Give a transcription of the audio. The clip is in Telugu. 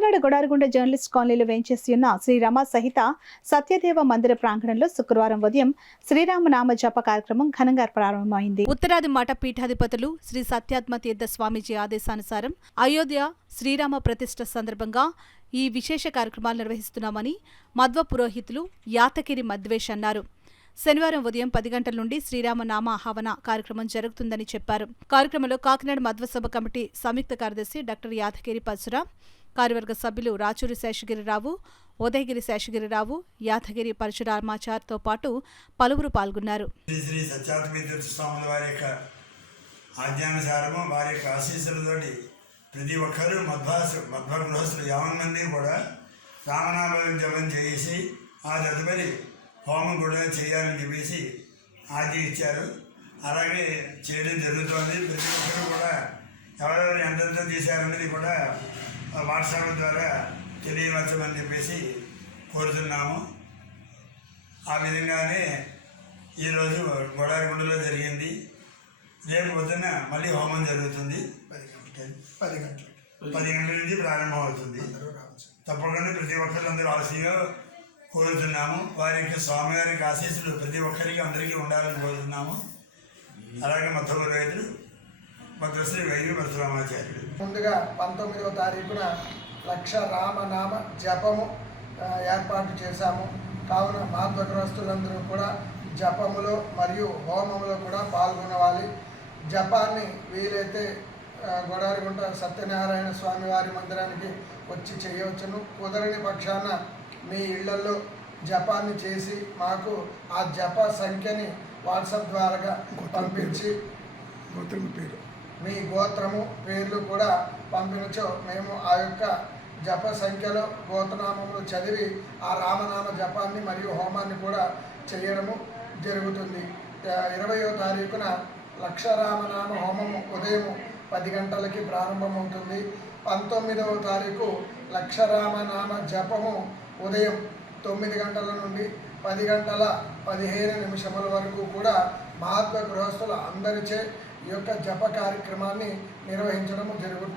కాకినాడ గొడారగుండ జర్నలిస్ట్ కాలనీలో వేంచేసి ఉన్న శ్రీరామ సహిత సత్యదేవ మందిర ప్రాంగణంలో శుక్రవారం ఉదయం శ్రీరామనామ జప కార్యక్రమం ఘనంగా ప్రారంభమైంది. ఉత్తరాది మఠ పీఠాధిపతులు శ్రీ సత్యాత్మ తీర్థ స్వామీజీ ఆదేశానుసారం అయోధ్య శ్రీరామ ప్రతిష్ఠ సందర్భంగా ఈ విశేష కార్యక్రమాలు నిర్వహిస్తున్నామని మధ్వ పురోహితులు యాతగిరి మద్వేష్ అన్నారు. శనివారం ఉదయం 10 గంటల నుండి శ్రీరామనామ ఆహ్వాన కార్యక్రమం జరుగుతుందని చెప్పారు. కార్యక్రమంలో కాకినాడ మధ్వసభ కమిటీ సంయుక్త కార్యదర్శి డాక్టర్ యాదగిరి పరశురాం, కార్యవర్గ సభ్యులు రాచూరి శేషగిరిరావు, ఉదయగిరి శేషగిరిరావు, యాదగిరి పరశురామాచార్తో పాటు పలువురు పాల్గొన్నారు. శ్రీ సత్యాత్మీతీర్థ స్వాముల వారి యొక్క ఆజ్ఞానుసారము వారి యొక్క ఆశీస్సులతోటి ప్రతి ఒక్కరూ మధ్వ గృహస్థులు 50 మంది కూడా రామనామం జపం చేసి ఆ తదుపరి హోమం కూడా చేయాలని చెప్పేసి ఆజ్ఞ ఇచ్చారు. అలాగే చేయడం జరుగుతోంది. ప్రతి ఒక్కరు కూడా ఎవరెవరు ఎంతెంత చేశారన్నది కూడా వాట్సాప్ ద్వారా తెలియవచ్చమని చెప్పేసి కోరుతున్నాము. ఆ విధంగానే ఈరోజు గొడారగుండలో జరిగింది. రేపు పొద్దున్న మళ్ళీ హోమం జరుగుతుంది. 10 గంటల నుంచి ప్రారంభం అవుతుంది. తప్పకుండా ప్రతి ఒక్కరు ఆశీగా కోరుతున్నాము. వారి యొక్క స్వామివారి యొక్క ఆశీస్సులు ప్రతి ఒక్కరికి అందరికీ ఉండాలని కోరుతున్నాము. అలాగే మధ్వ రైతులు మధ్వశ్రీ వైద్యులు పరశురామాచార్యుడు ముందుగా 19వ తారీఖున లక్ష రామనామ జపము ఏర్పాటు చేశాము. కావున మాధ్వగ్రస్తులందరూ కూడా జపములో మరియు హోమములో కూడా పాల్గొనవాలి. జపాన్ని వీలైతే గొడారగుంట సత్యనారాయణ స్వామి వారి మందిరానికి వచ్చి చేయవచ్చును. కుదరని పక్షాన మీ ఇళ్లలో జపాన్ని చేసి మాకు ఆ జప సంఖ్యని వాట్సాప్ ద్వారా పంపించి మీ గోత్రము పేర్లు కూడా పంపించో మేము ఆ యొక్క జప సంఖ్యలో గోత్రనామములు చదివి ఆ రామనామ జపాన్ని మరియు హోమాన్ని కూడా చేయడము జరుగుతుంది. 20వ తారీఖున లక్ష రామనామ హోమము ఉదయం 10 గంటలకి ప్రారంభమవుతుంది. 19వ తారీఖు లక్ష రామనామ జపము ఉదయం 9 గంటల నుండి 10 గంటల 15 నిమిషముల వరకు కూడా మహాత్మ గృహస్థుల అందరిచే ఈ యొక్క జప కార్యక్రమాన్ని నిర్వహించడం జరుగుతుంది.